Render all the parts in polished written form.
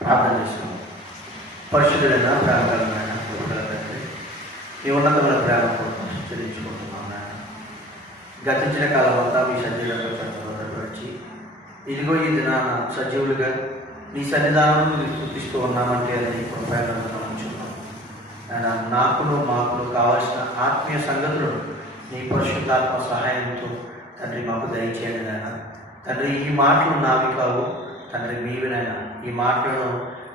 ప్రార్థన చేస్తున్నాం. పరిశుద్ధుడైన ప్రేమకరమైన తండ్రి, ఈ ఉన్నతమైన ప్రేమ కోసం చెల్లించుకుంటున్నాం నాయన. గతించిన కాలం అంతా మీ సజీవులతో వచ్చి ఇదిగో ఈ దినాన సజీవులుగా నీ సన్నిధానంలో మీరు స్థుతిస్తూ ఉన్నామంటే అది ఇప్పుడు ప్రయాణంగా ఉంచున్నాం ఆయన. నాకును మాకును కావాల్సిన ఆత్మీయ సంగతులను నీ పరిశుద్ధాత్మ సహాయంతో తండ్రి మాకు దయచేయండి నాయన. తండ్రి, ఈ మాటలు నావి కావు తండ్రి, మీవినైనా ఈ మాటలను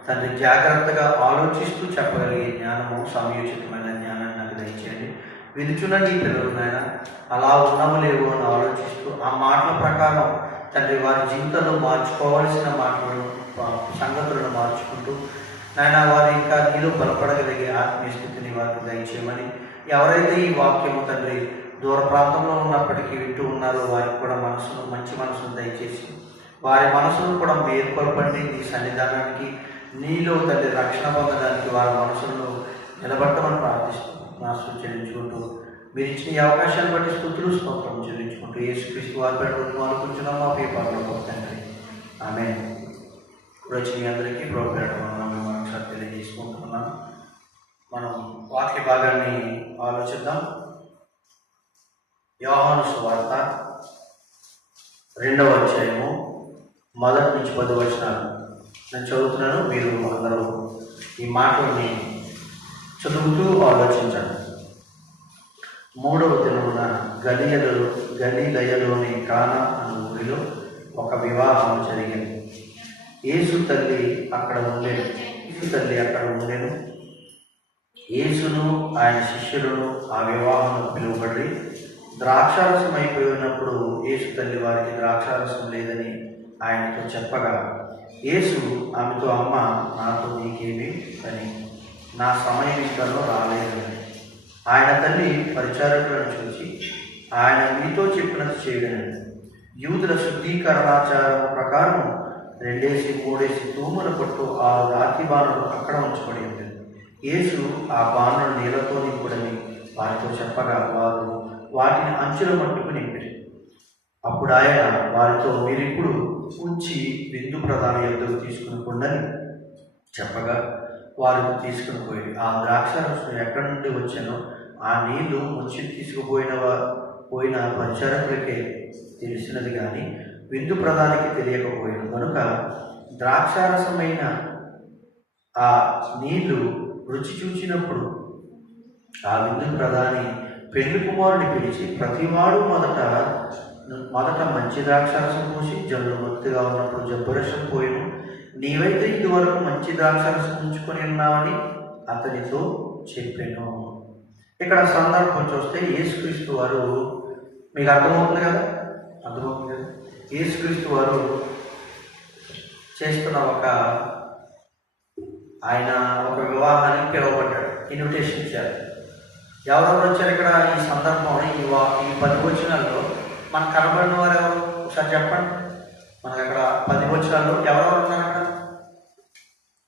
తండ్రి జాగ్రత్తగా ఆలోచిస్తూ చెప్పగలిగే జ్ఞానము, సమయోచితమైన జ్ఞానాన్ని నాకు దయచేయండి. వినుచున్న నీ పిల్లలు నాయన అలా ఉన్నాము లేవు అని ఆలోచిస్తూ ఆ మాటల ప్రకారం తండ్రి వారి జీవితంలో మార్చుకోవాల్సిన మాటలను, సంగతులను మార్చుకుంటూ నాయన వారి ఇంకా నీలో బలపడగలిగే ఆత్మీయ స్థితిని వారికి దయచేయమని, ఎవరైతే ఈ వాక్యము తండ్రి దూర ప్రాంతంలో ఉన్నప్పటికీ వింటూ ఉన్నారో వారికి కూడా మనసును, మంచి మనసును దయచేసి వారి మనసును కూడా మేల్కొల్పండి. నీ సన్నిధానానికి నీలో తండ్రి రక్షణ పొందడానికి వారి మనసులను నిలబెట్టమని ప్రార్థిస్తూ నాశనం చెల్లించుకుంటూ మీరు ఇచ్చిన ఈ అవకాశాన్ని బట్టి స్తుతులు స్తోత్రం చెల్లించుకుంటూ యేసుక్రీస్తు వారి పేరు అనుకుంటున్నాం మా పేపర్లో తండ్రి. ఆమె వచ్చి మీ అందరికీ మేము ఒకసారి తెలియజేసుకుంటున్నాం. మనం వాక్య భాగాన్ని ఆలోచిద్దాం. యోహాను సువార్త 2వ అధ్యాయము 1 నుంచి 10 వచనాలు నేను చదువుతున్నాను. మీరు అందరూ ఈ మాటల్ని చదువుతూ ఆలోచించండి. 3వ దినమున గలిలయలోని కానా అనే ఊరిలో ఒక వివాహం జరిగింది. యేసు తల్లి అక్కడ ఉండేను. యేసును ఆయన శిష్యులను ఆ వివాహం పిలువబడి ద్రాక్షారసం అయిపోయినప్పుడు యేసు తల్లి వారికి ద్రాక్షారసం లేదని ఆయనతో చెప్పగా, యేసు ఆమెతో, అమ్మ, నాతో నీకేమి అని, నా సమయం ఇంకనో రాలేదు. ఆయన తల్లి పరిచారకులను చూసి, ఆయన మీతో చెప్పినది చేయడని. యూదుల శుద్ధీకరణాచారం ప్రకారం 2-3 తూముల పట్టు 6 రాతి బాణలు అక్కడ ఉంచబడి ఉంది. యేసు ఆ బాణలు నీళ్లతో నింపుడని వారితో చెప్పగా, వారు వాటిని అంచుల మట్టుకు నింపిరి. అప్పుడు ఆయన వారితో, మీరిప్పుడు ఉంచి విందు ప్రధాన యొద్దకు తీసుకుని పొండని చెప్పగా, వారు తీసుకుని పోయి ఆ ద్రాక్షారసం ఎక్కడి నుండి వచ్చానో ఆ నీళ్లు ముంచి పోయిన పరిచారకులకే తెలిసినది కానీ విందు ప్రధానికి తెలియకపోయిన కనుక ద్రాక్షారసమైన ఆ నీళ్లు రుచి చూచినప్పుడు ఆ విందు ప్రధాని పెళ్లి కుమారుని పిలిచి, ప్రతివాడు మొదట మంచి ద్రాక్షారసం పోసి జల్లు మత్తుగా ఉన్నప్పుడు జబ్బరసం పోయిను, నీవైతే ఇదివరకు మంచి ద్రాక్షారసం ఉంచుకొని ఉన్నావని అతనితో చెప్పాను. ఇక్కడ సందర్భం చూస్తే యేసుక్రీస్తు వారు, మీకు అర్థమవుతుంది కదా, యేసుక్రీస్తు వారు చేస్తున్న ఆయన ఒక వివాహానికి పిలువబడ్డాడు, ఇన్విటేషన్ ఇచ్చారు. ఎవరెవరు వచ్చారు ఇక్కడ ఈ సందర్భం? ఈ 10 వచనాల్లో మనకు కనబడిన వారు ఎవరు? ఒకసారి చెప్పండి. మనకు అక్కడ 10 వచనాల్లో ఎవరెవరు ఉన్నారు? అక్కడ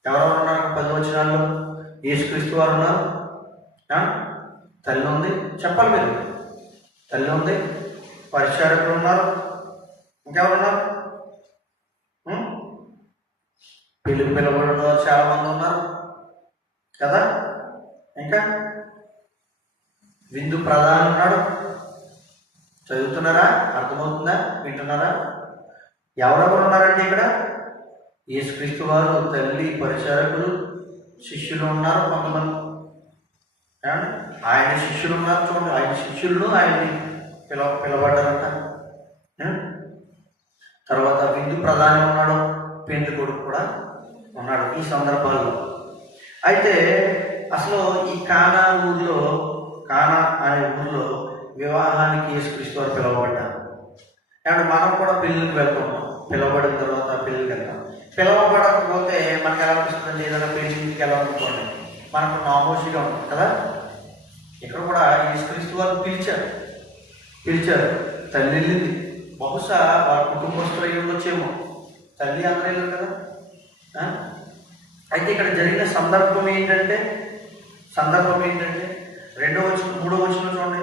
ఎవరెవరు ఉన్నారు? 10 వచనాల్లో యేసుక్రీస్తు వారు ఉన్నారు, తల్లి ఉంది, చెప్పాలి మీరు, తల్లి ఉంది, పరిచారకులు ఉన్నారు, ఇంకెవరున్నారు? పెళ్లికి పిలవబడిన వారు చాలా మంది ఉన్నారు కదా. ఇంకా విందు ప్రధాని ఉన్నాడు. చదువుతున్నారా? అర్థమవుతుందా? వింటున్నారా? ఎవరెవరు ఉన్నారండి ఇక్కడ? యేసుక్రీస్తు వారు, తల్లి, పరిచారకులు, శిష్యులు ఉన్నారు కొంతమంది. ఆయన శిష్యులు ఉన్నారు. చూడండి, ఆయన శిష్యులను ఆయన్ని పిలవబడ్డారంట. తర్వాత విందు ప్రధాని ఉన్నాడు, పెండ్లి కొడుకు కూడా ఉన్నాడు ఈ సందర్భాల్లో. అయితే అసలు ఈ కానా అనే ఊర్లో వివాహానికి యేసుక్రీస్తు వారు పిలవబడ్డారు. అండ్ మనం కూడా పెళ్ళికి వెళ్తున్నాం. పిలవబడిన తర్వాత పెళ్ళికి వెళ్తాం. పిలవబడకపోతే మనకు ఎలా అనిపిస్తుంది? ఏదైనా పెళ్ళికి వెళ్ళాలనుకోండి, మనకు నామోషిగా ఉంటుంది కదా. ఇక్కడ కూడా యేసుక్రీస్తు వారు పిలిచారు. తల్లి వెళ్ళింది. బహుశా వారి కుటుంబస్తులు అయ్యి వచ్చేమో. తల్లి అందరూ వెళ్ళారు కదా. అయితే ఇక్కడ జరిగిన సందర్భం ఏంటంటే 2వ వచనం 3వ వచనం చూడండి.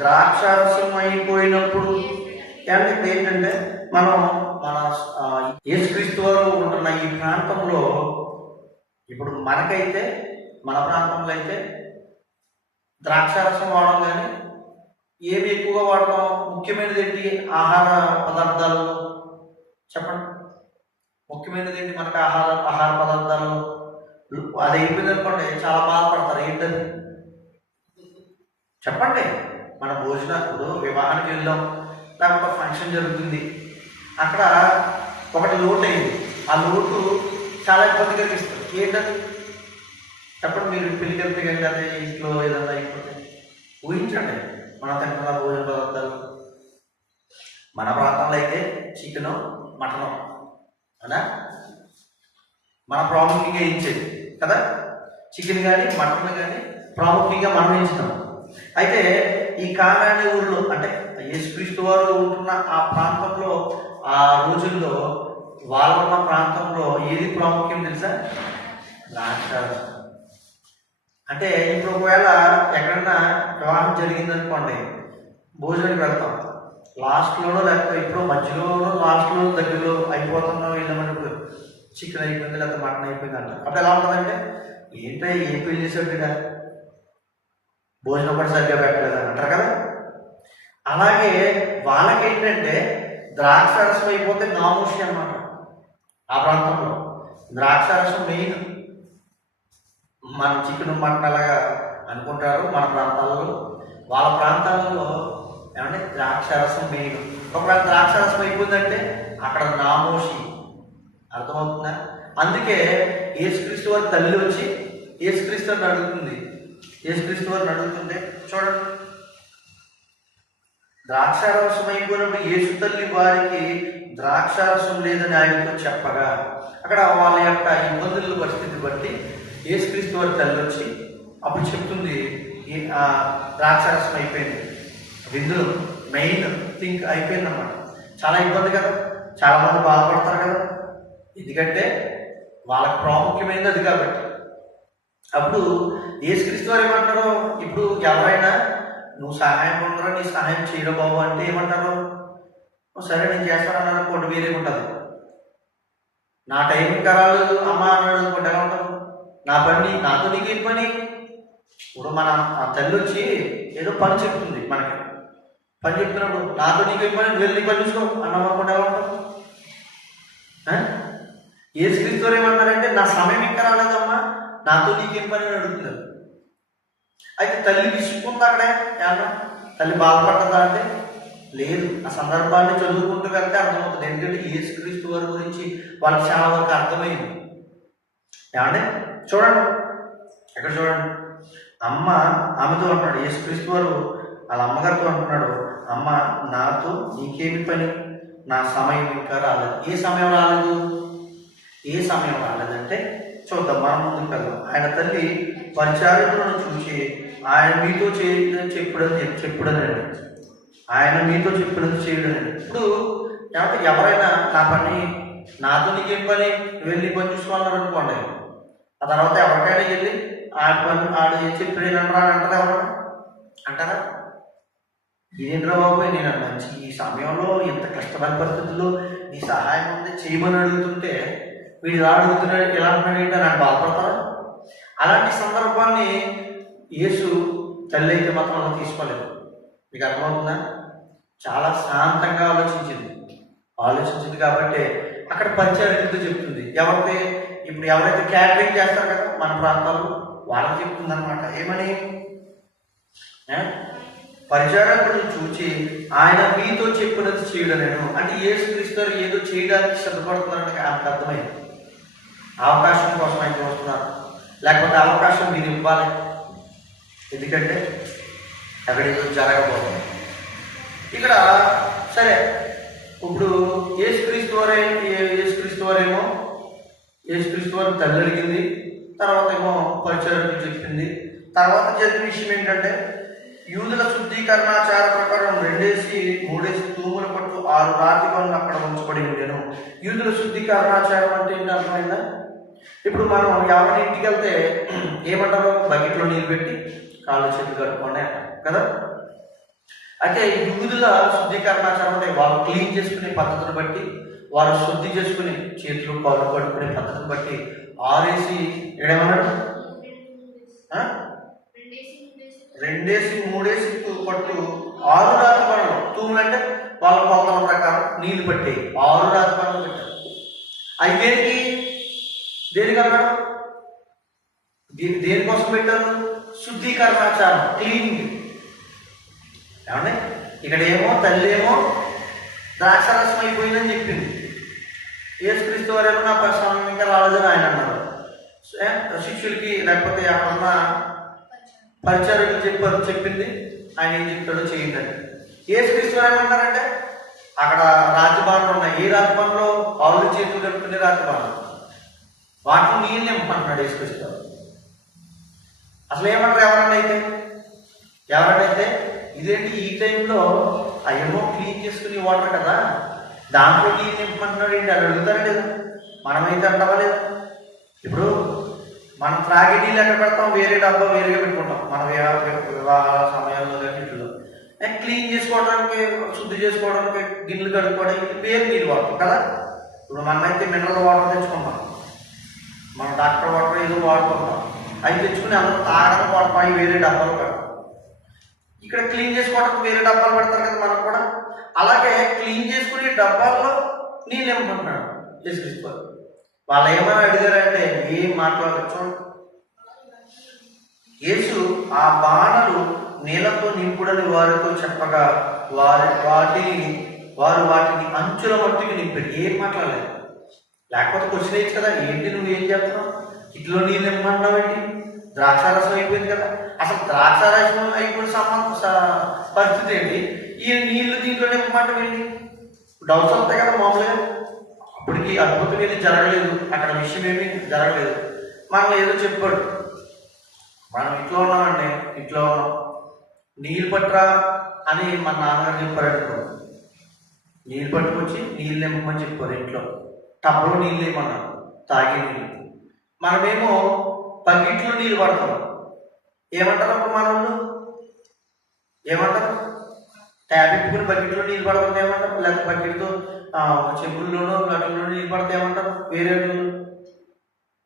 ద్రాక్షారసం అయిపోయినప్పుడు ఏంటంటే మన యేసుక్రీస్తు వారు ఉంటున్న ఈ ప్రాంతంలో ఇప్పుడు మనకైతే మన ప్రాంతంలో అయితే ద్రాక్షారసం వాడడం కానీ ఏవి ఎక్కువగా వాడతాం? ముఖ్యమైనది ఏంటి? ఆహార పదార్థాలు చెప్పండి. ముఖ్యమైనది ఏంటి మనకు? ఆహార పదార్థాలు. అది అయిపోయింది అనుకోండి, చాలా బాధపడతారు. ఏంటది చెప్పండి. మన భోజనాలు వివాహానికి వెళ్ళాం, లేకపోతే ఫంక్షన్ జరుగుతుంది, అక్కడ ఒకటి లోటు అయింది. ఆ లోటు చాలా ఇబ్బంది కలిగిస్తుంది. ఏంటది చెప్పండి. మీరు పెళ్ళికి వెళ్తే కానీ అదే ఇంట్లో ఏదన్నా అయిపోతే ఊహించండి. మన తింటున్న భోజన పదార్థాలు మన ప్రాంతంలో అయితే చికెను, మటను అవునా మన ప్రాముఖ్యంగా ఇచ్చేది కదా. చికెన్ కానీ మటన్ కానీ ప్రాముఖ్యంగా మనం ఇస్తాం. అయితే ఈ కానాని ఊళ్ళో అంటే యేసుక్రీస్తు వారు ఉంటున్న ఆ ప్రాంతంలో, ఆ రోజుల్లో వాళ్ళున్న ప్రాంతంలో ఏది ప్రాముఖ్యం తెలుసా? ద్రాక్షారసం. అంటే ఇప్పుడు ఒకవేళ ఎక్కడన్నా వివాహం జరిగిందనుకోండి, భోజనానికి వెళ్తాం, లాస్ట్లోనో లేకపోతే ఇప్పుడు మధ్యలోనో లాస్ట్లో దగ్గరలో అయిపోతున్నాం, వెళ్ళమన్నప్పుడు చికెన్ అయిపోయింది లేకపోతే మటన్ అయిపోయింది అంటారు. అప్పుడు ఎలా ఉంటుందంటే, ఏంటో ఏం పెళ్లి చేసాడు ఇక, భోజనం కూడా సరిగ్గా పెట్టలేదు అంటారు కదా. అలాగే వాళ్ళకి ఏంటంటే ద్రాక్షారసం అయిపోతే నామోషి అన్నమాట. ఆ ప్రాంతంలో ద్రాక్షారసం మెయిన్. మన చికెన్ మటన్ అలాగా అనుకుంటారు మన ప్రాంతాలలో. వాళ్ళ ప్రాంతాలలో ఏమంటే ద్రాక్షారసం మెయిన్. ఒకవేళ ద్రాక్షారసం అయిపోయిందంటే అక్కడ నామోషి. అర్థమవుతుందా? అందుకే యేసుక్రీస్తు వారి తల్లి వచ్చి యేసుక్రీస్తు వారిని అడుగుతుంది. యేసుక్రీస్తు వారిని అడుగుతుంటే చూడండి, ద్రాక్షారసం అయిపోయినప్పుడు యేసు తల్లి వారికి ద్రాక్షారసం లేదని ఆయనతో చెప్పగా, అక్కడ వాళ్ళ యొక్క ఇబ్బందుల పరిస్థితి బట్టి యేసుక్రీస్తు వారి తల్లి వచ్చి అప్పుడు చెప్తుంది, ద్రాక్షారసం అయిపోయింది, విందులు మెయిన్ థింగ్ అయిపోయింది అన్నమాట. చాలా ఇబ్బంది కదా, చాలామంది బాధపడతారు కదా, ఎందుకంటే వాళ్ళకి ప్రాముఖ్యమైనది అది కాబట్టి. అప్పుడు యేసుక్రీస్తు వారు ఏమంటారు? ఇప్పుడు ఎవరైనా నువ్వు సహాయం పొందరా, నీ సహాయం చేయడం బాబు అంటే ఏమంటారు? సరే నేను చేస్తానని అనుకోండి, వేరే ఉంటుంది. నా టైం ఇంకా రాలేదు అమ్మ అన్నాడు అనుకోండి, ఎలా ఉంటుంది? నా పని నాతో నీకేం పని? ఇప్పుడు మన తల్లి వచ్చి ఏదో పని చెప్తుంది, మనకి పని చెప్తున్నప్పుడు నాతో నీకేం పని, నువ్వు వెళ్ళి పని చూసుకో అన్నాం అనుకోండి, ఎలా ఉంటుంది? యేసుక్రీస్తు వారు ఏమన్నారంటే, నా సమయం ఇంకా రాలేదమ్మా, నాతో నీకేం పని అని అడుగుతున్నారు. అయితే తల్లి విసుక్కుంది అక్కడే. ఏమన్నా తల్లి బాధపడ్డదా అంటే లేదు. ఆ సందర్భాన్ని చదువుకుంటూ వెళ్తే అర్థమవుతుంది. ఎందుకంటే యేసుక్రీస్తు వారి గురించి వాళ్ళకి చాలా వరకు అర్థమైంది. ఏమంటే చూడండి, ఎక్కడ చూడండి, అమ్మ ఆమెతో అంటున్నాడు యేసుక్రీస్తు వారు వాళ్ళ అమ్మగారితో అంటున్నాడు, అమ్మ నాతో నీకేమి పని, నా సమయం ఇంకా రాలేదు. ఏ సమయం రాలేదు? ఏ సమయం రాలేదంటే చూద్దాం, మనం ముందుకు వెళ్దాం. ఆయన తల్లి పరిచారకులను చూసి ఆయన మీతో చెప్పుడని ఆయన మీతో చెప్పుడని చేయడని. ఇప్పుడు కాబట్టి ఎవరైనా నా పని నాతో నీకేం పని, వెళ్ళి పని చూసుకోవాలన్నారు అనుకోండి, ఆ తర్వాత ఎవరికైనా వెళ్ళి ఆడ పని ఆడ చెప్పిడేనరా అని అంటారా? ఎవరు అంటారా? ఇదేంట్రా బాబు, నేను మంచి ఈ సమయంలో ఇంత కష్టమైన పరిస్థితుల్లో నీ సహాయం ఉంది చేయమని అడుగుతుంటే వీడు ఇలా అడుగుతున్నాడు, ఎలా అంటున్నాడు ఏంటో నాకు బాధపడతారా? అలాంటి సందర్భాన్ని యేసు తల్లి అయితే మాత్రం అలా తీసుకోలేదు. మీకు అర్థమవుతుందా? చాలా శాంతంగా ఆలోచించింది కాబట్టి అక్కడ పరిచయాలతో చెప్తుంది. ఎవరైతే ఇప్పుడు ఎవరైతే క్యాటరింగ్ చేస్తారు కదా మన ప్రాంతాల్లో, వాళ్ళకి చెప్తుంది అనమాట. ఏమని? పరిచారకుడు చూచి ఆయన మీతో చెప్పినది చేయడం నేను అంటే యేసుక్రీస్తు ఏదో చేయడానికి సిద్ధపడుతున్నారని ఆమెకు అర్థమైంది. అవకాశం కోసం ఆయన చూస్తున్నారు, లేకపోతే అవకాశం మీరు ఇవ్వాలి, ఎందుకంటే అక్కడ ఏదో జరగబోతుంది. ఇక్కడ సరే, ఇప్పుడు యేసుక్రీస్తు వారేమో యేసుక్రీస్తు వారు తల్లి అడిగింది, తర్వాత ఏమో పరిచయం చెప్పింది. తర్వాత జరిగిన విషయం ఏంటంటే, యూదుల శుద్ధీకరణాచార ప్రకారం 2-3 తూముల పట్టు 6 రాతి పనులు అక్కడ ఉంచబడి ఉండేను. యూదుల శుద్ధీకరణాచారం అంటే ఏంటి అర్థమైందా? ఇప్పుడు మనం ఎవరిని ఇంటికి వెళ్తే ఏమంటారో, బకెట్లో నీళ్ళు పెట్టి కాళ్ళు చేతులు కట్టుకోండి అంటారు కదా. అయితే యూదుల శుద్ధీకరణాచారం అంటే వాళ్ళు క్లీన్ చేసుకునే పద్ధతిని బట్టి, వారు శుద్ధి చేసుకుని చేతులు కాళ్ళు కట్టుకునే పద్ధతిని బట్టి ఆరేసి ఏడేమన్నాడు, 2-3 పట్టు 6 రాతి పనులు. తూములు అంటే వాళ్ళ కొలతల ప్రకారం నీళ్లు పట్టాయి. 6 రాతి పనులు పెట్టారు. అవి దేనికి అన్నాడు? దేనికోసం పెట్టారు? శుద్ధీకరణాచారం, క్లీనింగ్. ఏమండి, ఇక్కడ ఏమో తల్లి ఏమో ద్రాక్షారసం అయిపోయిందని చెప్పింది. యేసుక్రీస్తు వారేమో నా సమయం ఇంకా రాలేదని ఆయన అన్నారు. శిష్యులకి లేకపోతే అక్కడున్న పరిచారులకు చెప్పింది. ఆయన ఏం చెప్తాడో చేయండి. యేసుక్రీస్తు వారు ఏమంటారంటే అక్కడ రాతిబాణలు ఉన్నాయి. ఏ రాతిబాణలో? ఆవులు చేతులు కలుపుకునే రాతిబాణలు. వాటిని నీళ్ళు నింపంటున్నాడు యేసుక్రీస్తు వారు. అసలు ఏమంటారు ఎవరన్నా అయితే ఇదేంటి ఈ టైంలో అయ్యేమో క్లీన్ చేసుకుని వాటర్ కదా, దాంట్లో నీళ్ళు నింపమంటున్నాడు ఏంటి అని అడుగుతారా లేదా? మనమైతే అంటావా లేదా? ఇప్పుడు మనం త్రాగే నీళ్ళు ఎక్కడ పెడతాం? వేరే డబ్బా వేరేగా పెట్టుకుంటాం. మన వివాహ సమయాల్లో ఇంట్లో క్లీన్ చేసుకోవడానికి, శుద్ధి చేసుకోవడానికి, గిన్నెలు కడుక్కోవడానికి వేరే నీళ్ళు వాడతాం కదా. ఇప్పుడు మనమైతే మినరల్ వాటర్ తెచ్చుకుంటాం, మన డాక్టర్ వాటర్ ఏదో వాడుకుంటాం. అవి తెచ్చుకుని అందరూ తాగడం వాడతాం, వేరే డబ్బాలు పెడతాం. ఇక్కడ క్లీన్ చేసుకోవడానికి వేరే డబ్బాలు పెడతారు కదా మనకు కూడా. అలాగే క్లీన్ చేసుకునే డబ్బాల్లో నీళ్ళు ఏమంటున్నాడు యేసుక్రీస్తు. వాళ్ళు ఏమైనా అడిగారంటే ఏం మాట్లాడచ్చు. యేసు ఆ బాణలు నీళ్ళతో నింపుడని వారితో చెప్పగా వారు వాటిని అంచుల మట్టికి నింపారు. ఏం మాట్లాడలేదు. లేకపోతే క్వశ్చన్ వేయచ్చు కదా, ఏంటి నువ్వేం చెప్తున్నావు, ఇట్లో నీళ్ళు నింపమంటున్నావు ఏంటి, ద్రాక్షారసం అయిపోయింది కదా. అసలు ద్రాక్షారసం అయిపోయిన పరిస్థితి ఏంటి, ఈ నీళ్లు దీంట్లో నింపమంటాం ఏంటి? డౌట్స్ వస్తాయి కదా మామూలుగా. అప్పటికి అద్భుతం ఏది జరగలేదు, అక్కడ విషయం ఏమీ జరగలేదు. మనం ఏదో చెప్పాడు, మనం ఇంట్లో ఉన్నామండి, ఇంట్లో ఉన్నాం, నీళ్ళు పట్టరా అని మన నాన్నగారు చెప్పారనుకో, నీళ్ళు పట్టుకొచ్చి నీళ్ళు నింపమని చెప్పారు. ఇంట్లో టబ్లో నీళ్ళు ఏమన్నారు, తాగే నీళ్ళు. మనమేమో బకెట్లో నీళ్ళు పడతాం. ఏమంటారు అప్పుడు మన వాళ్ళు? ఏమంటారు? ట్యాబ్ పెట్టుకుని బకెట్లో నీళ్ళు పడకుండా ఏమంటారు? లేకపోతే బకెట్తో చెప్పుల్లోనో గట్లలోనో నీళ్ళు పడితే ఏమంటారు? వేరే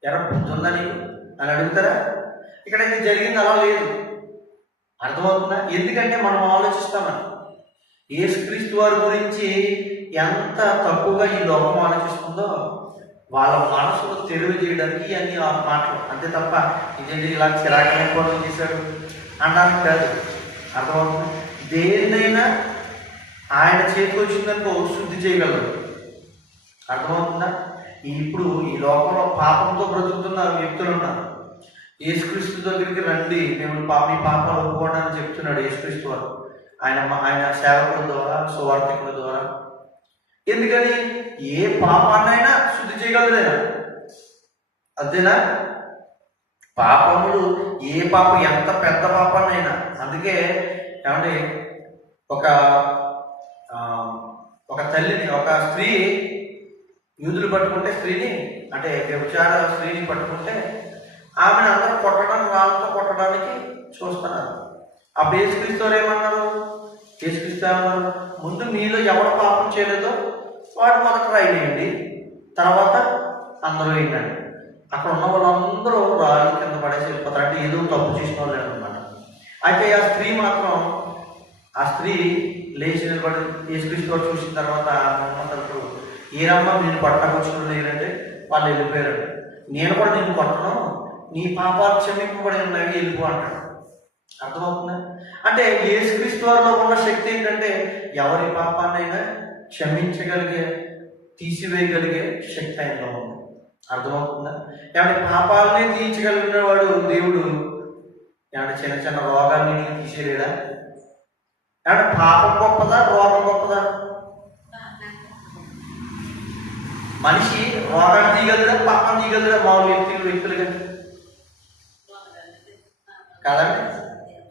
ఎరా బుద్ధుందా నీకు అని అడుగుతారా? ఇక్కడ ఇది జరిగింది అలా లేదు. అర్థమవుతుందా? ఎందుకంటే మనం ఆలోచిస్తామని. యేసుక్రీస్తు వారి గురించి ఎంత తక్కువగా ఈ లోకం ఆలోచిస్తుందో వాళ్ళ మనసును తెలివి చేయడానికి అన్ని మాటలు అంతే తప్ప ఇదేంటి ఇలా చిరాకమైన పనులు చేశాడు అనడానికి కాదు. అర్థమవుతుంది? దేన్నైనా ఆయన చేతికి వచ్చిందనుకో శుద్ధి చేయగలరు. అర్థమవుతుందా? ఇప్పుడు ఈ లోకంలో పాపంతో బ్రతుకుతున్న వ్యక్తులు ఉన్నారు. యేసుక్రీస్తు దగ్గరికి రండి, మేము మీ పాపాలు ఒప్పుకోండి అని చెప్తున్నాడు యేసుక్రీస్తు వారు ఆయన సేవకుల ద్వారా, సువార్థికుల ద్వారా. ఎందుకని? ఏ పాపాన్నైనా శుద్ధి చేయగలడైనా. అంతేనా? పాపములు ఏ పాపం, ఎంత పెద్ద పాపాన్నైనా. అందుకే ఏమంటే ఒక తల్లిని, ఒక స్త్రీ యూదులు పట్టుకుంటే, స్త్రీని అంటే వ్యభిచార స్త్రీని పట్టుకుంటే ఆమెను అందరూ రాళ్ళతో కొట్టడానికి చూస్తున్నారు. అప్పుడు యేసుక్రీస్తు ఏమన్నారు? యేసుక్రీస్తు ఏమన్నారు? ముందు మీలో ఎవరు పాపం చేయలేదో వాడు మనకు రాయలేయండి, తర్వాత అందరూ ఏంటండి. అక్కడ ఉన్న వాళ్ళందరూ రాళ్ళు కింద పడేసి వెళ్ళిపోతారు. అంటే ఏదో తప్పు చేసిన వాళ్ళు అనమాట. అయితే ఆ స్త్రీ లేచి నిలబడి యేసుక్రీస్తు చూసిన తర్వాత ఉన్నప్పుడు, ఏరమ్మా నేను పట్టకొచ్చిన లేరంటే వాళ్ళు వెళ్ళిపోయారు. నేను కూడా నిన్ను కొట్టను, నీ పాపాలు క్షమింపబడి ఉన్నవి, వెళ్ళిపో అంటాడు. అర్థమవుతుందా? అంటే యేసుక్రీస్తు వారిలో ఉన్న శక్తి ఏంటంటే ఎవరి పాపాన్నైనా క్షమించగలిగే, తీసివేయగలిగే శక్తి ఆయనలో ఉంది. అర్థమవుతుందా? ఏమంటే పాపాలనే తీర్చగలిగిన వాడు దేవుడు ఏమంటే చిన్న చిన్న రోగాన్ని తీసేయలేడా? ఏమంటే పాపం గొప్పదా, రోగం గొప్పదా? మనిషి రోగాన్ని తీయగలడా, పాపం తీయగలడా? మామూలు వ్యక్తులుగా కాదండి.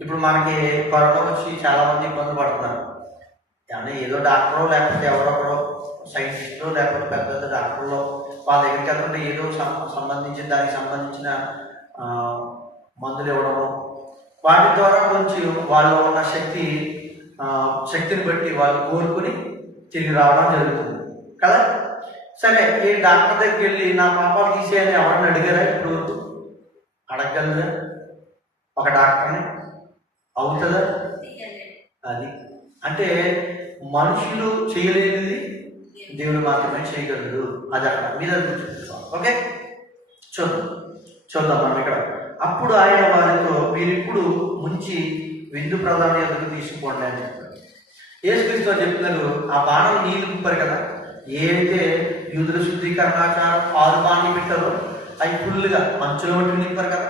ఇప్పుడు మనకి కరోనా వచ్చి చాలా మంది ఇబ్బంది పడుతున్నారు. ఏమన్నా ఏదో డాక్టరో లేకపోతే ఎవరొకరో సైంటిస్టో లేకపోతే పెద్ద పెద్ద డాక్టర్లో వాళ్ళ దగ్గరికి వెళ్తుంటే ఏదో దానికి సంబంధించిన మందులు ఇవ్వడము, వాటి ద్వారా కొంచెం వాళ్ళు ఉన్న శక్తిని బట్టి వాళ్ళు కోరుకుని తిరిగి రావడం జరుగుతుంది కదా. సరే, ఈ డాక్టర్ దగ్గరికి వెళ్ళి నా పాపాలు తీసేయని ఎవరన్నా అడిగారా ఇప్పుడు వరకు? అడగగలరా ఒక డాక్టర్ని? అవుతుందా? అది అంటే మనుషులు చేయలేనిది దేవుడు మాత్రమే చేయగలడు. అది అక్కడ మీద చూపిస్తాం. ఓకే, చూద్దాం మనం ఇక్కడ. అప్పుడు ఆయన వారితో, మీరు ఇప్పుడు ముంచి విందు ప్రధాని ఎదుగు తీసుకోండి అని చెప్పారు. యేసుక్రీస్తు చెప్తున్నారు, ఆ బాణం నీళ్ళు నింపారు కదా, ఏవైతే యూదుల శుద్ధీకరణాచారం 6 బాణలు పెట్టారో అవి ఫుల్గా మంచులో మట్టి నింపారు కదా,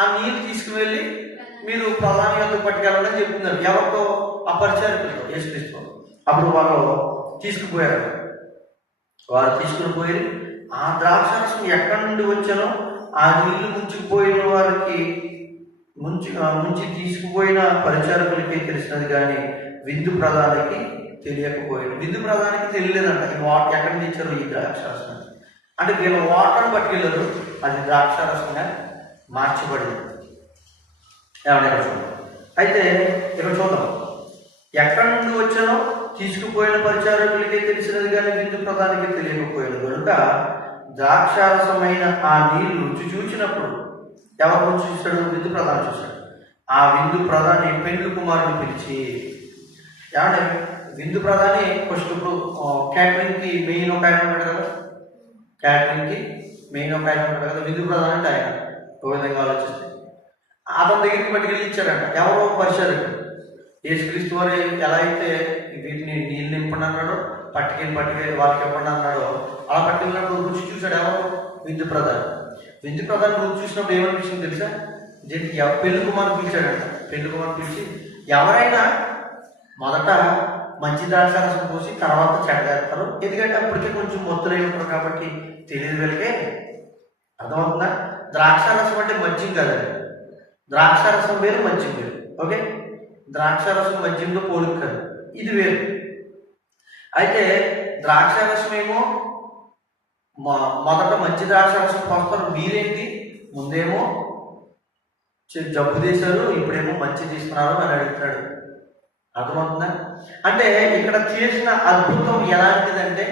ఆ నీళ్ళు తీసుకువెళ్ళి మీరు ప్రధాని ఎదుగు పట్టుకెళ్ళాలని చెప్తున్నారు. ఎవరితో? ఆ పరిచారకులతో, యేసుక్రీస్తు. అప్పుడు వాళ్ళు తీసుకుపోయారు. వారు తీసుకుని పోయి ఆ ద్రాక్షరసం ఎక్కడి నుండి వచ్చానో ఆ నీళ్లు ముంచుకుపోయిన వారికి ముంచి తీసుకుపోయిన పరిచారకులకి తెలిసినది, కానీ విందు ప్రధానికి తెలియకపోయాడు. విందు ప్రధానికి తెలియలేదంట ఈ వాటర్ ఎక్కడి నుంచి ఇచ్చారు ఈ ద్రాక్షరసం. అంటే వీళ్ళు వాటర్ని పట్టుకెళ్ళారు, అది ద్రాక్షరసంగా మార్చబడింది. ఏమన్నా చూద్దాం. అయితే ఇక్కడ చూద్దాం, ఎక్కడి నుండి వచ్చానో తీసుకుపోయిన పరిచారకులకే తెలిసినది, కానీ విందు ప్రధానికి తెలియకపోయాడు. కనుక ద్రాక్షారసమైన ఆ నీళ్లు రుచి చూచినప్పుడు ఎవరు రుచి చూశాడు? విందు ప్రధాని చూశాడు. ఆ విందు ప్రధాని పెండ్లి కుమారుని పిలిచి, ఏమంటే విందు ప్రధాని ఫస్ట్ ఇప్పుడు క్యాటరింగ్కి మెయిన్ ఒక ఆయన ఉంటాడు కదా, క్యాటరింగ్కి మెయిన్ ఒక ఆయన ఉంటాడు కదా, విందు ప్రధాని అంటే ఆయన ఒక విధంగా ఆలోచిస్తే అతని దగ్గరికి పట్టుకెళ్ళి ఇచ్చారంట. ఎవరో పరిచారకుడు. యేసుక్రీస్తు వారు ఎలా అయితే వీటిని నీళ్ళు నింపండి అన్నాడో, పట్టుకెళ్ళి వాళ్ళకి ఇవ్వండి అన్నాడో, అలా పట్టుకెళ్ళినప్పుడు రుచి చూశాడు ఎవరు? విందు ప్రధాని. విందు ప్రధాని రుచి చూసినప్పుడు ఏమనిపించింది తెలుసా? దీనికి పెళ్లి కుమారుని పిలిచాడంట. పెళ్లి కుమారుని పిలిచి, ఎవరైనా మొదట మంచి ద్రాక్షారసం పోసి తర్వాత చెడగేస్తారు, ఎందుకంటే అప్పటికే కొంచెం మొత్తులై ఉంటారు కాబట్టి తెలియదు వీళ్ళకే. అర్థమవుతుందా? ద్రాక్షారసం అంటే మద్యం కాదండి. ద్రాక్షారసం వేరు, మద్యం వేరు. ఓకే, ద్రాక్షారసం మద్యంలో పోలిక కాదు, ఇది వేరు. అయితే ద్రాక్షారసం ఏమో మొదట మంచి ద్రాక్షారసం పోస్తారు, మీరేంటి ముందేమో జబ్బు తీశారు, ఇప్పుడేమో మంచి తీసుకున్నారు అని అడుగుతున్నాడు. అర్థమవుతుందా? అంటే ఇక్కడ చేసిన అద్భుతం ఎలాంటిదంటే,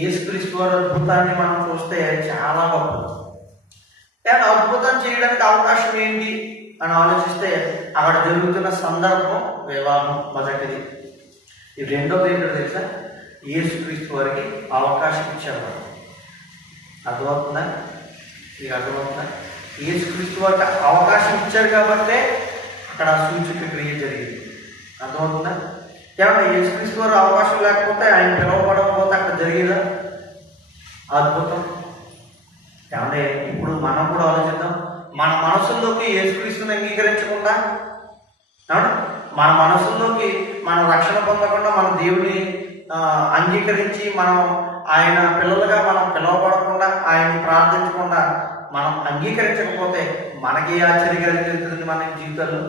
యేసుక్రీస్తు వారి అద్భుతాన్ని మనం చూస్తే చాలా గొప్ప. కానీ అద్భుతం చేయడానికి అవకాశం ఏంటి అని ఆలోచిస్తే అక్కడ జరుగుతున్న సందర్భం వివాహం మొదటిది. ఈ రెండోది ఏంటో తెలుసా? యేసుక్రీస్తు వారికి అవకాశం ఇచ్చారు. అర్థమవుతుందా? మీకు అర్థమవుతుందా? యేసుక్రీస్తు వారికి అవకాశం ఇచ్చారు కాబట్టే అక్కడ సూచక క్రియ జరిగింది. అర్థమవుతుందా? ఏమన్నా యేసుక్రీస్తు వారు అవకాశం లేకపోతే, ఆయన పిలవబడకపోతే అక్కడ జరిగేదా అద్భుతం? ఏమన్నా ఇప్పుడు మనం కూడా ఆలోచిద్దాం. మన మనసుల్లోకి యేసుక్రీస్తుని అంగీకరించకుండా, మన మనసుల్లోకి మనం రక్షణ పొందకుండా, మన దేవుని అంగీకరించి మనం ఆయన పిల్లలుగా మనం పిలవబడకుండా, ఆయన్ని ప్రార్థించకుండా మనం అంగీకరించకపోతే మనకి ఆశ్చర్యం జరుగుతుంది. మన జీవితాల్లో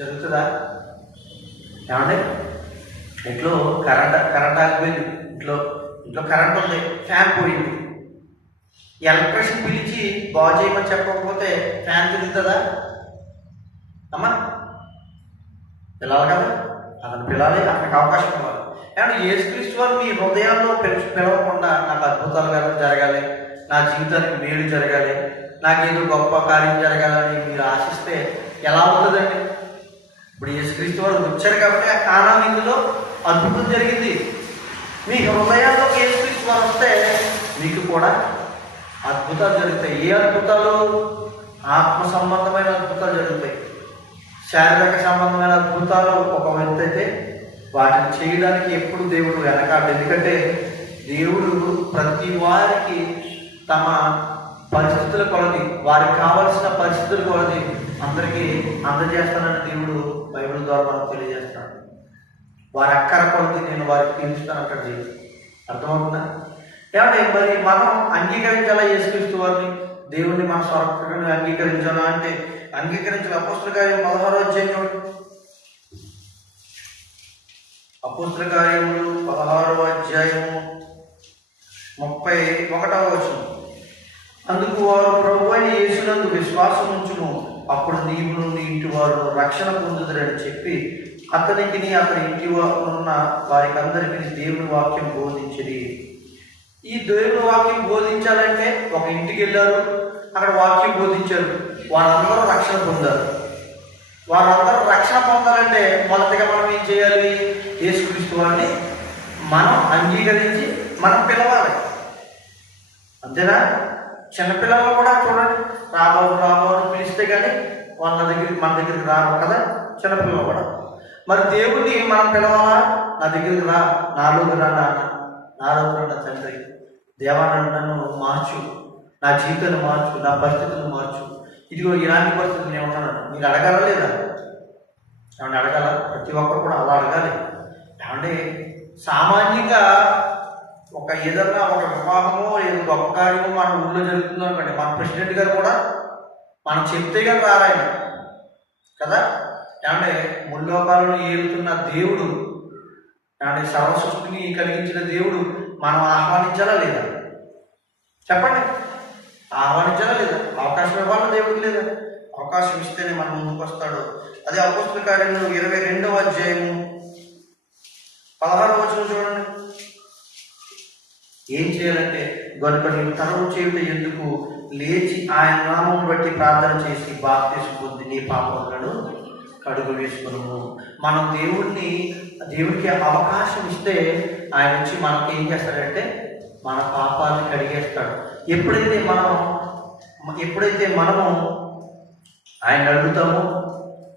జరుగుతుందా? ఏమంటే ఇంట్లో కరెంట్ ఆగిపోయింది, ఇంట్లో కరెంట్ ఉంది, ఫ్యాన్ పోయింది, ఎలక్ట్రీషియన్ పిలిచి బాగు చేయమని చెప్పకపోతే ఫ్యాన్ తిరుగుతుందా అమ్మా? పిలవాలి కదా, అతను పిలాలి, అతనికి అవకాశం ఇవ్వాలి. ఏమన్నా యేసుక్రీస్తు వారు మీ హృదయాల్లో పిలవకుండా, నాకు అద్భుతాలు జరగాలి, నా జీవితానికి మేలు జరగాలి, నాకేదో గొప్ప కార్యం జరగాలని మీరు ఆశిస్తే ఎలా అవుతుందండి? ఇప్పుడు యేసుక్రీస్తు వారు వచ్చారు కాబట్టి ఆ కానా విందులో అద్భుతం జరిగింది. మీ హృదయాల్లో యేసుక్రీస్తు వారు వస్తే మీకు కూడా అద్భుతాలు జరుగుతాయి. ఏ అద్భుతాలు? ఆత్మ సంబంధమైన అద్భుతాలు జరుగుతాయి. శారీరక సంబంధమైన అద్భుతాలు ఒక వ్యక్తి అయితే వాటిని చేయడానికి ఎప్పుడు దేవుడు వెనకాడు. ఎందుకంటే దేవుడు ప్రతి వారికి తమ పరిస్థితుల కొలది, వారికి కావలసిన పరిస్థితుల కొలది అందరికీ అందజేస్తానని దేవుడు బైబిల్ ద్వారా మనకు తెలియజేస్తాడు. వారి అక్కర కొలది నేను వారికి తీరుస్తానంటాడు దేవుడు. అర్థమవుతుందా? ఏమంటే మరి మనం అంగీకరించాలా యేసుక్రీస్తు వారిని, దేవుడిని మన స్వరక్షకుడిని అంగీకరించాలా అంటే అంగీకరించాలి. అపోస్తల కార్యం 16వ అధ్యాయం చూడండి. అపోస్తల కార్యములు 16వ అధ్యాయము 31వ వచనం. అందుకు వారు, ప్రభు అయిన యేసునందు విశ్వాసం ఉంచుము, అప్పుడు నీవును నీ ఇంటి వారు రక్షణ పొందుదురని చెప్పి అతనికి అతని ఇంటి ఉన్న వారికి అందరికీ దేవుని వాక్యం బోధించిరి. ఈ దేవుని వాక్యం బోధించాలంటే ఒక ఇంటికి వెళ్ళారు, అక్కడ వాక్యం బోధించారు, వారందరూ రక్షణ పొందారు. వారందరూ రక్షణ పొందాలంటే మొదటిగా మనం ఏం చేయాలి? యేసుక్రీస్తు వారిని మనం అంగీకరించి మనం పిలవాలి. అంతేనా? చిన్నపిల్లలు కూడా చూడండి, రాబాబు రాబాబు పిలిస్తే కానీ మన దగ్గరికి రారు కదా చిన్నపిల్లలు కూడా. మరి దేవుడిని మనం పిలవాలా? నా దగ్గరికి రా, నాలోకి రా నాన్న, నాలోకి రా నా తండ్రి, దేవా నన్ను మార్చు, నా జీవితాన్ని మార్చు, నా పరిస్థితులను మార్చు, ఇదిగో ఇలాంటి పరిస్థితులు నేను ఉన్నాను. మీరు అడగాల లేదా? ఏమంటే అడగాల? ప్రతి ఒక్కరు కూడా అలా అడగాలి. ఏమంటే సామాన్యంగా ఏదన్నా ఒక వివాహమో ఏదో గొప్ప కార్యమో మన ఊళ్ళో జరుగుతుందో అనుకోండి, మన ప్రెసిడెంట్ గారు కూడా మనం చెప్తే కానీ రారాయన కదా. ఏమంటే ముల్లోకాలను ఏలుతున్న దేవుడు, ఏమంటే సర్వసృష్టిని కలిగించిన దేవుడు మనం ఆహ్వానించాలా లేదా? చెప్పండి, ఆహ్వానించాలా లేదా? అవకాశం ఇవ్వాలా దేవుడికి లేదా? అవకాశం ఇస్తేనే మనం ముందుకు వస్తాడు. అదే అపోస్తల కార్యములు 22వ అధ్యాయము 16వ వచనం చూడండి. ఏం చేయాలంటే, గనుక నీవు తరవు చేయుట ఎందుకు, లేచి ఆయన నామం బట్టి ప్రార్థన చేసి బాప్తిసం పొంది నీ పాపములను కడుగు వేసుకున్నాము. మనం దేవుడికి అవకాశం ఇస్తే ఆయన వచ్చి మనకి ఏం చేస్తాడంటే మన పాపాలను కడిగేస్తాడు. ఎప్పుడైతే మనము ఆయన అడుగుతామో,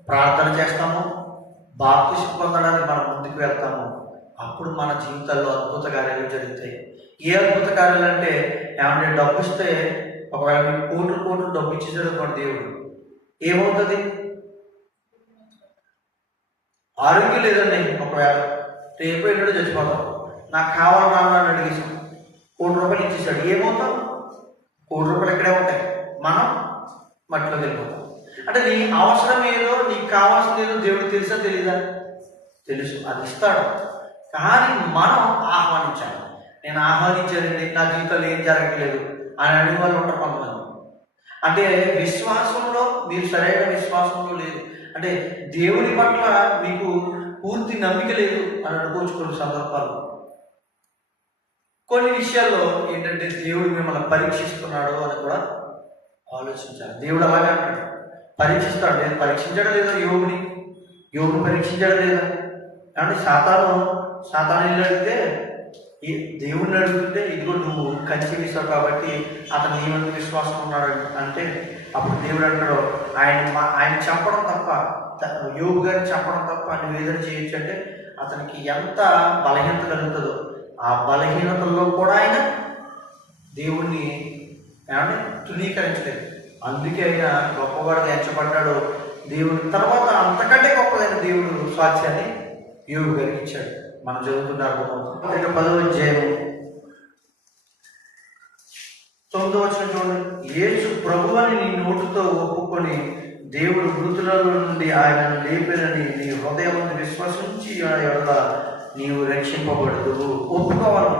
ప్రార్థన చేస్తామో, బాప్తిసం పొందడానికి మనం ముందుకు వెళ్తాము, అప్పుడు మన జీవితాల్లో అద్భుత కార్యాలు జరుగుతాయి. ఏ అద్భుత కార్యాలు అంటే, ఏమంటే డబ్బు ఇస్తే, ఒకవేళ మీకు కోట్లు డబ్బు ఇచ్చేసాడు అనుకోండి దేవుడు, ఏమవుతుంది? ఆరోగ్యం లేదండి, ఒకవేళ రేపు ఎన్నడూ చచ్చిపోతాం, నాకు కావాలని అన్నాడు, అడిగేసాం, ₹1 ఇచ్చేసాడు, ఏమవుతాం? ₹1 ఇక్కడే ఉంటాయి, మనం మట్టిలో వెళ్ళిపోతాం. అంటే నీ అవసరం ఏదో, నీకు కావాల్సింది ఏదో దేవుడు తెలుసా తెలీదా? తెలుసు, అది ఇస్తాడు. కానీ మనం ఆహ్వానించాలి. నేను ఆహ్వానించానండి, నా జీవితంలో ఏం జరగట్లేదు అని అడిగే వాళ్ళు ఉంటారు కొంతమంది. అంటే విశ్వాసంలో మీరు సరైన విశ్వాసంలో లేదు, అంటే దేవుని పట్ల మీకు పూర్తి నమ్మిక లేదు అని అనుకోవచ్చు. కొన్ని సందర్భాలు, కొన్ని విషయాల్లో ఏంటంటే దేవుడు మిమ్మల్ని పరీక్షిస్తున్నాడు అని కూడా ఆలోచించాలి. దేవుడు అలాగే అంటాడు, పరీక్షిస్తాడు. నేను పరీక్షించడం లేదా? యోగుని పరీక్షించడం లేదా? అంటే సాతాను ఇల్లు అడిగితే, దేవుడిని అడుగుతుంటే, ఇదిగో నువ్వు కంచి వేసావు కాబట్టి అతను నీ మీద విశ్వాసం ఉన్నాడు అంటే, అప్పుడు దేవుడు అంటాడు, ఆయన చంపడం తప్ప, యోగు గారిని చంపడం తప్ప నువ్వు ఏదైనా చేయొచ్చు అంటే, అతనికి ఎంత బలహీనత కలుగుతుందో ఆ బలహీనతల్లో కూడా ఆయన దేవుణ్ణి ఏమంటే తృణీకరించలేదు. అందుకే ఆయన గొప్పవాడుగా ఎంచబడ్డాడు. దేవుడి తర్వాత అంతకంటే గొప్పదైన దేవుడు స్వాస్థ్యాన్ని యోగు గారికి ఇచ్చాడు. మనం చదువుతున్నారు 10వ అధ్యాయం 9వ వచనం చూడండి. యేసు ప్రభువని నీ నోటితో ఒప్పుకొని దేవుడు మృతులలో నుండి ఆయనను లేపినని నీ హృదయం విశ్వసించి ఎడల నీవు రక్షింపబడదు. ఒప్పుకోవాలి,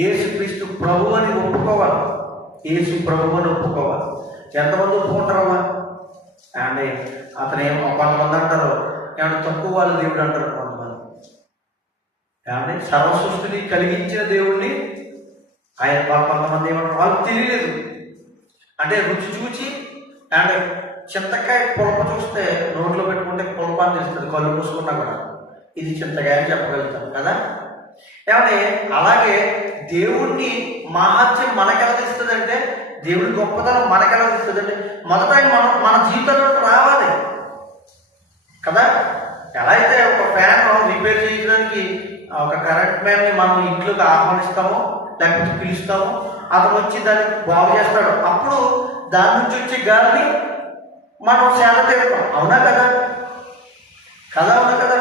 యేసుక్రీస్తు ప్రభువని ఒప్పుకోవాలి, యేసు ప్రభువని ఒప్పుకోవాలి. ఎంతమంది ఒప్పుకుంటారమ్మా? అంటే అతనేమో కొంతమంది అంటారు, ఏమంటే తక్కువ వాళ్ళు దేవుడు అంటారు కొంతమంది. ఏమంటే సర్వసృష్టిని కలిగించిన దేవుణ్ణి ఆయన కొంతమంది ఏమంటారు, వాళ్ళకి తెలియలేదు. అంటే రుచి చూచి, అంటే చింతకాయ పులప చూస్తే నోట్లో పెట్టుకుంటే పులప అని తెలుస్తుంది, కళ్ళు మూసుకున్నా కూడా ఇది చింతకాయ అని చెప్పగలుగుతాం కదా. ఏమంటే అలాగే దేవుణ్ణి మహాత్యం మనకెలా తెలుస్తుందంటే, దేవుడి గొప్పతనం మనకెలా తెలుస్తుందంటే, మొదట మన జీవితంలో రావాలి కదా. ఎలా అయితే ఒక ఫ్యాన్ రిపేర్ చేయడానికి ఒక కరెంట్ మ్యాన్ని మనం ఇంట్లోకి ఆహ్వానిస్తామో లేకపోతే పిలుస్తామో, అతను వచ్చి దాన్ని బాగు చేస్తాడు. అప్పుడు దాని నుంచి వచ్చే గాలిని మనం సేద తీరుతాం. అవునా కదా? అవునా కదా?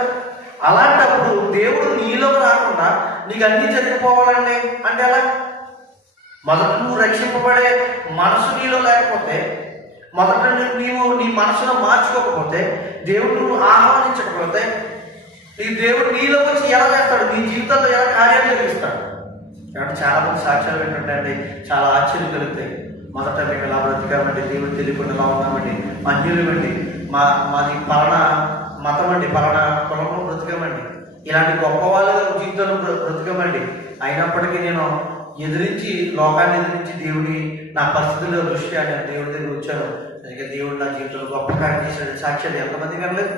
అలాంటప్పుడు దేవుడు నీలో రాకుండా నీకు అన్నీ జరిగిపోవాలండి అంటే ఎలా? మొదట నువ్వు రక్షింపబడే మనసు నీలో లేకపోతే, మొదట నీవు నీ మనసును మార్చుకోకపోతే, దేవుడు నువ్వు ఆహ్వానించకపోతే, ఈ దేవుడు నీలో వచ్చి ఎలా చేస్తాడు? నీ జీవితంలో ఎలా కార్యాలు జరిగిస్తాడు? కాబట్టి చాలా మంది సాక్ష్యాలు ఏంటంటే చాలా ఆశ్చర్యం కలుగుతాయి. మొదట మేము ఎలా బ్రతికామండి, దేవుడు తెలియకుండా ఎలా ఉన్నామండి, అన్యులమండి, మాది పలానా మతం అండి, పలానా కులంలో బ్రతికామండి, ఇలాంటి గొప్ప వాళ్ళ జీవితంలో బ్రతికామండి, అయినప్పటికీ నేను ఎదిరించి, లోకాన్ని ఎదిరించి దేవుడి నా పరిస్థితుల్లో దృష్ట్యా నేను దేవుడి దగ్గర వచ్చాను, అందుకే దేవుడు నా జీవితంలో గొప్ప కార్యం చేశాడు సాక్ష్యాలు ఎంతమంది వినలేదు?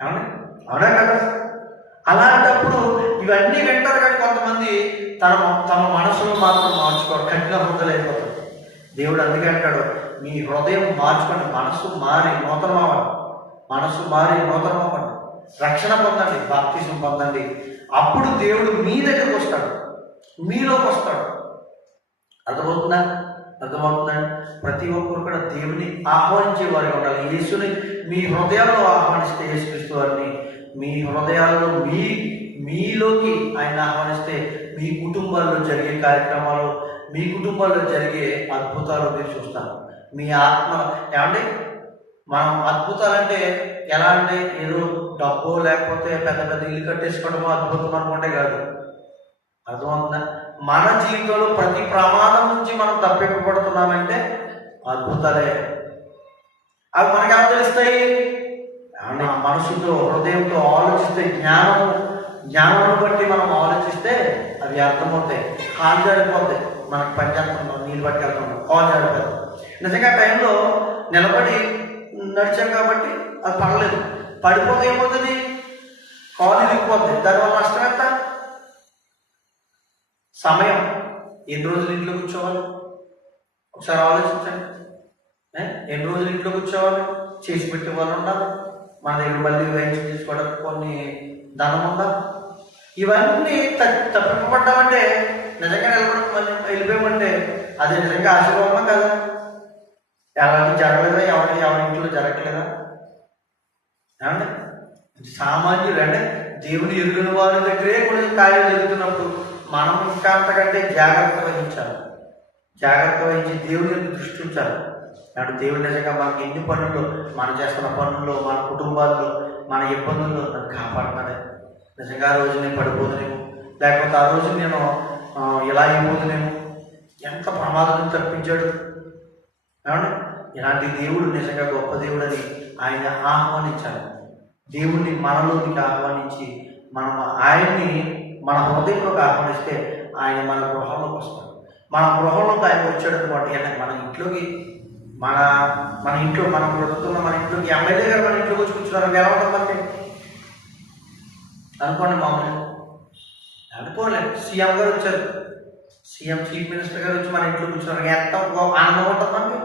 అవునా? అవునా కదా? అలాంటప్పుడు ఇవన్నీ వింటారు కానీ కొంతమంది తమ మనసులో మాత్రం మార్చుకోరు, కఠిన హృదయాలు అయిపోతారు. దేవుడు అందుకే అంటాడు, మీ హృదయం మార్చుకోండి, మనసు మారి నూతనమవ్వండి, మనసు మారి నూతనమవ్వండి, రక్షణ పొందండి, బాప్తిజం పొందండి. అప్పుడు దేవుడు మీ దగ్గరకు వస్తాడు, మీలోకి వస్తాడు. అర్థమవుతుందా? ప్రతి ఒక్కరు కూడా దేవుని ఆహ్వానించే వారిగా ఉండాలి. యేసుని మీ హృదయాల్లో ఆహ్వానిస్తే, యేసుక్రీస్తు వారిని మీ హృదయాల్లో మీలోకి ఆయన ఆహ్వానిస్తే, మీ కుటుంబాల్లో జరిగే కార్యక్రమాలు, మీ కుటుంబాల్లో జరిగే అద్భుతాలు మీరు చూస్తారు. మీ ఆత్మ ఏమంటే, మనం అద్భుతాలంటే ఎలా అంటే ఏదో డబ్బు లేకపోతే పెద్ద పెద్ద ఇల్లు కట్టేసుకోవడమో అద్భుతం అనుకుంటే కాదు. అర్థమవుతుందా? మన జీవితంలో ప్రతి ప్రమాదం నుంచి మనం తప్పింపబడుతున్నామంటే అద్భుతాలే. అవి మనకి ఎలా తెలుస్తాయి? మనసుతో, హృదయంతో ఆలోచిస్తే, జ్ఞానం బట్టి మనం ఆలోచిస్తే అవి అర్థమవుతాయి. కాలు జారిపోతాయి, మనకు పని చేస్తున్నాం, నీళ్ళు బట్టి వెళ్తున్నాం, కాలు జారిపోతాయి. నిజంగా టైంలో నిలబడి నడిచాం కాబట్టి అది పడలేదు. పడిపోతే ఏమవుతుంది? కాలు ఇరిగిపోతుంది. దానివల్ల నష్టం ఎంత? సమయం. ఎన్ని రోజులు ఇంట్లో కూర్చోవాలి? ఒకసారి ఆలోచించండి. ఎన్ని రోజులు ఇంట్లో కూర్చోవాలి? చేసి పెట్టే వాళ్ళు ఉండాలి, మన దగ్గర మళ్ళీ వైద్యం తీసుకోవడానికి కొన్ని ధనం ఉందా? ఇవన్నీ తప్పింపబడ్డామంటే, నిజంగా నిలబడి మళ్ళీ వెళ్ళిపోయామంటే అది నిజంగా ఆశీర్వాదం కదా? ఎవరికి జరగలేదా? ఎవరి ఇంట్లో జరగలేదా? ఏమంటే సామాన్యులు అంటే దేవుడు ఎరుగిన వారి దగ్గరే కొన్ని కార్యాలు జరుగుతున్నప్పుడు మనం ఇంకా అంతకంటే జాగ్రత్త వహించి దేవుడి దృష్టి ఉంచాలి. అంటే దేవుడు నిజంగా మనకి ఎన్ని పనుల్లో, మనం చేస్తున్న పనుల్లో, మన కుటుంబాల్లో, మన ఇబ్బందుల్లో నన్ను కాపాడుతాడే. నిజంగా ఆ రోజు నేను పడిపోతున్నాను, లేకపోతే ఆ రోజు నేను ఇలా అయిపోతున్నాను, ఎంత ప్రమాదం తప్పించాడు. ఏమండి, ఇలాంటి దేవుడు నిజంగా గొప్ప దేవుడు అని ఆయన ఆహ్వానించాలి. దేవుడిని మనలోనికి ఆహ్వానించి మనం ఆయన్ని మన హృదయంలోకి ఆహ్వానిస్తే ఆయన మన గృహంలోకి వస్తాడు. మన గృహంలోకి ఆయన వచ్చాడు అనుకోండి, అంటే మన ఇంట్లోకి మన ఇంట్లో మనం బ్రతుకుతున్న మన ఇంట్లోకి ఎమ్మెల్యే గారు మన ఇంట్లోకి వచ్చి కూర్చున్నారు, ఎలా ఉంటుంది మనకి? అనుకోండి, మామూలుగా అనుకోలేదు. సీఎం గారు వచ్చారు, చీఫ్ మినిస్టర్ గారు వచ్చి మన ఇంట్లో కూర్చున్నారు, ఎంత ఆనందం ఉంటుంది మనకి.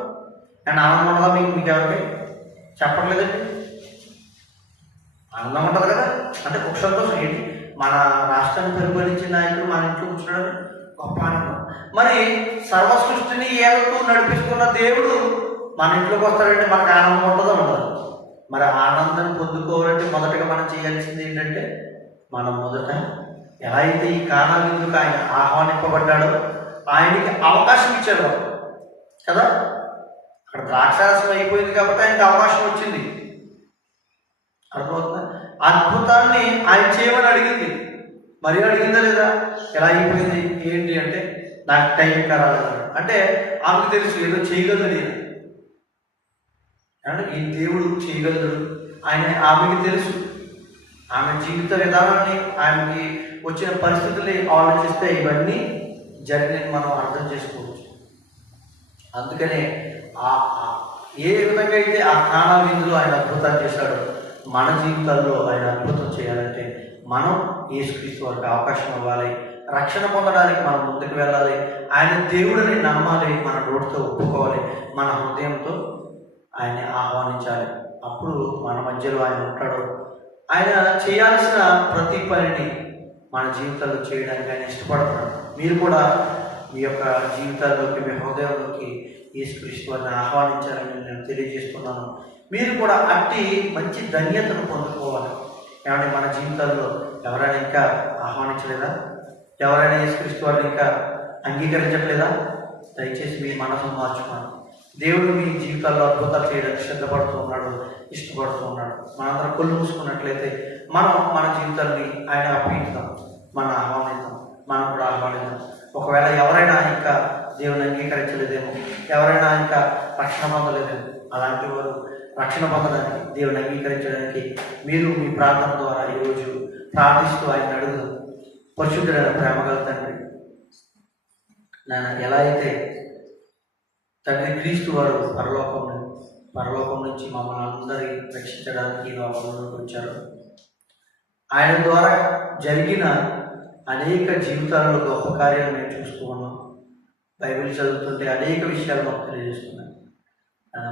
అండ్ ఆనందం ఉండదా మీకు ఎవరికి చెప్పట్లేదండి? ఆనందం ఉంటుంది కదా. అంటే ఒక సంతోషం ఏంటి, మన రాష్ట్రాన్ని పరిపాలించిన నాయకుడు మన ఇంట్లో కూర్చున్నాడు, గొప్ప ఆనందం. మరి సర్వ సృష్టిని ఏలతో నడిపిస్తున్న దేవుడు మన ఇంట్లోకి వస్తాడంటే మనకు ఆనందం ఉంటుందో ఉండదు? మరి ఆనందాన్ని పొందుకోవాలంటే మొదటగా మనం చేయాల్సింది ఏంటంటే, మనం మొదట ఎలా అయితే ఈ కారణాలకు ఆయన ఆహ్వానింపబడ్డాడో ఆయనకి అవకాశం ఇచ్చాడు కదా. అక్కడ ద్రాక్షారసం అయిపోయింది కాబట్టి ఆయనకి అవకాశం వచ్చింది. అర్థమవుతుందా? అద్భుతాన్ని ఆయన చేయమని అడిగింది, మరి అడిగిందా లేదా? ఎలా అయిపోయింది ఏంటి అంటే, నాకు టైం ఇంకా రాలేదు అంటే ఆమెకు తెలుసు ఏదో చేయగలదు అంటే ఈ దేవుడు చేయగలడు ఆమెకి తెలుసు. ఆమె జీవిత విధానాన్ని, ఆమెకి వచ్చిన పరిస్థితుల్ని ఆలోచిస్తే ఇవన్నీ జరిగినని మనం అర్థం చేసుకోవచ్చు. అందుకనే ఏ విధంగా అయితే ఆ కానా విందులో ఆయన అద్భుతాలు చేశాడో మన జీవితాల్లో ఆయన అద్భుతం చేయాలంటే మనం యేసుక్రీస్తు వారికి అవకాశం ఇవ్వాలి. రక్షణ పొందడానికి మనం ముందుకు వెళ్ళాలి. ఆయన దేవుడిని నమ్మాలి, మన నోటితో ఒప్పుకోవాలి, మన హృదయంతో ఆయన్ని ఆహ్వానించాలి. అప్పుడు మన మధ్యలో ఆయన ఉంటాడు. ఆయన చేయాల్సిన ప్రతి పనిని మన జీవితాల్లో చేయడానికి ఆయన ఇష్టపడుతున్నాడు. మీరు కూడా మీ యొక్క జీవితాల్లోకి, మీ హృదయంలోకి యేసుక్రీస్తు వారిని ఆహ్వానించాలని నేను తెలియజేస్తున్నాను. మీరు కూడా అట్టి మంచి ధన్యతను పొందుకోవాలి. ఏమంటే మన జీవితాల్లో ఎవరైనా ఇంకా ఆహ్వానించలేదా? ఎవరైనా యేసుక్రీస్తు వారిని ఇంకా అంగీకరించట్లేదా? దయచేసి మీ మనసును మార్చుకోండి. దేవుడు మీ జీవితాల్లో అద్భుతాలు చేయడానికి సిద్ధపడుతూ ఉన్నాడు, ఇష్టపడుతూ ఉన్నాడు. మనందరం కొళ్ళు మూసుకున్నట్లయితే మనం మన జీవితాన్ని ఆయన అప్పగిస్తాం, మనం ఆహ్వానిద్దాం, మనం కూడా ఆహ్వానిద్దాం. ఒకవేళ ఎవరైనా ఇంకా దేవుని అంగీకరించలేదేమో, ఎవరైనా ఇంకా రక్షణ పొందలేదేమో, అలాంటి వారు రక్షణ పొందడానికి, దేవుని అంగీకరించడానికి మీరు మీ ప్రార్థన ద్వారా ఈరోజు ప్రార్థిస్తూ ఆయన అడుగుదాం. పరిశుద్ధుడైన ప్రేమగల తండ్రి, ఎలా అయితే తండ్రి క్రీస్తు వారు పరలోకం నుంచి మమ్మల్ని అందరి రక్షించడానికి ఈ లోకంలోకి వచ్చారు. ఆయన ద్వారా జరిగిన అనేక జీవితాలలో గొప్ప కార్యాలు మేము చూస్తూ ఉన్నాం. బైబిల్ చదువుతుంటే అనేక విషయాలు మాకు తెలియజేస్తున్నాయి.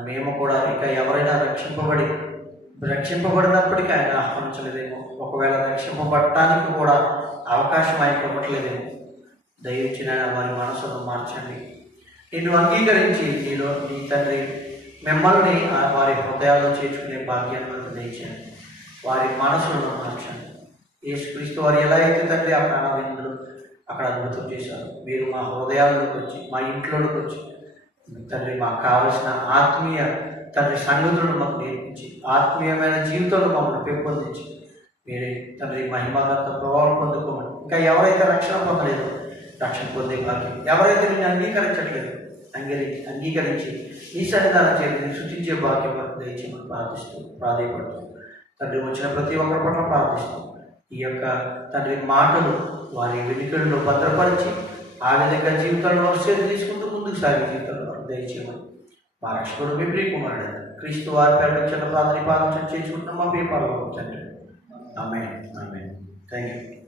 మేము కూడా ఇంకా ఎవరైనా రక్షింపబడినప్పటికీ ఆయన ఆహ్వానించలేదేమో, ఒకవేళ రక్షింపబడటానికి కూడా అవకాశం ఆయనకు ఇవ్వట్లేదేమో. దయచేసి ఆయన వారి మనసును మార్చండి. నిన్ను అంగీకరించి నీ తండ్రి మిమ్మల్ని వారి హృదయాల్లో చేర్చుకునే భాగ్యాన్ని మనకు దయచేయండి. వారి మనసులను మార్చండి. యేసుక్రీస్తు వారు ఎలా అయితే తండ్రి ఆ ప్రాణవిందులు అక్కడ అద్భుతం చేశారు, మీరు మా హృదయాల్లోకి వచ్చి, మా ఇంట్లోకి వచ్చి తండ్రి మాకు కావలసిన ఆత్మీయ తండ్రి సంగతులను మాకు నేర్పించి, ఆత్మీయమైన జీవితంలో మమ్మల్ని పెంపొందించి, మీరే తండ్రి మహిమాగత ప్రభావం పొందుకోమని. ఇంకా ఎవరైతే రక్షణ పొందలేదో రక్షణ పొందే భాగ్యం, ఎవరైతే నేను అంగీకరించట్లేదు అంగీకరించి ఈ సన్నిధానం చేసి సృష్టించే భాగ్యం వరకు దయచేయమని ప్రాధాయపడుతూ తండ్రి వచ్చిన ప్రతి ఒక్కరి పట్ల ప్రార్థిస్తూ ఈ యొక్క తండ్రి మాటలు వారి వెనుకల్లో భద్రపరిచి ఆ విధంగా జీవితంలో వర్షాలు తీసుకుంటూ ముందుకు సాగే జీవితంలో దయచేయమని మా రక్షకుడు మీ ప్రియకుమారుడు క్రీస్తు వారి పేరు చిన్న ప్రార్థన చేసుకుంటున్నాం మా పేపర్లో తండ్రి. ఆమేన్. Thank you.